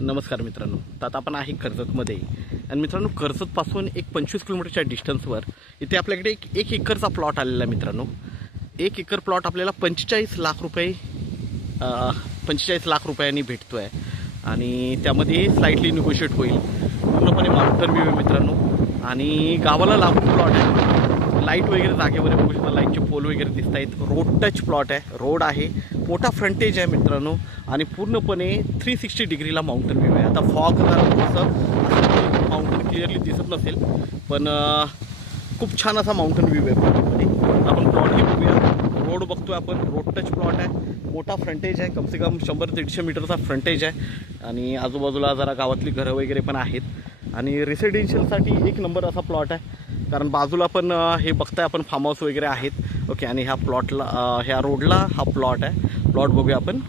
नमस्कार मित्रांनो, तर आता आपण आहे कर्जतमध्ये आणि मित्रांनो कर्जतपासून एक 25 किलोमीटरच्या डिस्टन्सवर इथे आपल्याकडे एक एकरचा प्लॉट आलेला आहे मित्रांनो। 1 एकर प्लॉट आपल्याला 45 लाख रुपये 45 लाख रुपयांनी भेटतो आहे आणि त्यामध्ये स्लाइटली निगोशिएट होईल। पूर्णपणे माउंटन व्ह्यू आहे मित्रांनो आणि गावाला लागून प्लॉट आहे। लाईट वगैरे जागेवर बघू शकता, लाईटचे पोल वगैरे दिसत आहेत। रोड टच प्लॉट आहे, रोड आहे, मोठा फ्रंटेज आहे मित्रांनो आणि पूर्णपणे 360 डिग्रीला माउंटन व्ह्यू आहे। आता फॉग जरा थोडंसं माउंटन क्लिअरली दिसत नसेल पण खूप छान असा माउंटन व्ह्यू आहे पूर्णपणे। आपण प्लॉटही बघूया। रोड बघतोय आपण, रोड टच प्लॉट आहे, मोठा फ्रंटेज आहे, कमसे कम 100-150 मीटरचा फ्रंटेज आहे आणि आजूबाजूला जरा गावातली घरं वगैरे पण आहेत आणि रेसिडेन्शियलसाठी एक नंबर असा प्लॉट आहे। कारण बाजूला पण हे बघताय आपण फार्म हाऊस वगैरे आहेत। ओके, आणि ह्या प्लॉटला ह्या रोडला हा प्लॉट आहे। प्लॉट बघूया आपण।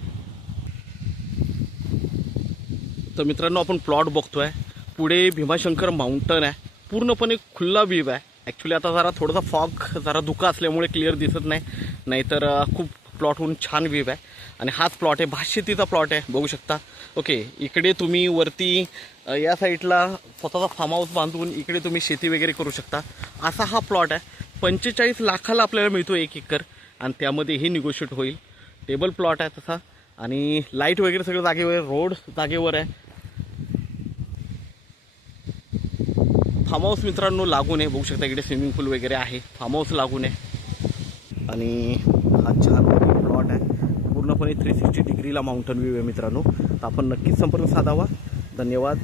तर मित्रांनो आपण प्लॉट बघतोय, पुढे भीमाशंकर माउंटन आहे, पूर्णपणे खुल्ला व्ह्यू आहे। ॲक्च्युली आता जरा थोडासा फॉग जरा धुका असल्यामुळे क्लिअर दिसत नाही, नाहीतर खूप प्लॉटहून छान व्ह्यू आहे आणि हाच प्लॉट आहे, भातशेतीचा प्लॉट आहे बघू शकता। ओके, इकडे तुम्ही वरती या साईडला स्वतःचा फार्म हाऊस बांधून इकडे तुम्ही शेती वगैरे करू शकता, असा हा प्लॉट आहे। 45 लाखाला आपल्याला मिळतो 1 एकर आणि त्यामध्ये हे निगोशिएट होईल। टेबल प्लॉट आहे तसा आणि लाईट वगैरे सगळं जागेवर, रोड जागेवर आहे। फार्म हाऊस मित्रांनो लागून आहे, बघू शकता इकडे स्विमिंग पूल वगैरे आहे, फार्म हाऊस लागून आहे आणि हा छान प्लॉट आहे। पूर्णपणे 360 डिग्रीला माउंटन व्ह्यू आहे मित्रांनो। तर आपण नक्कीच संपर्क साधावा। धन्यवाद।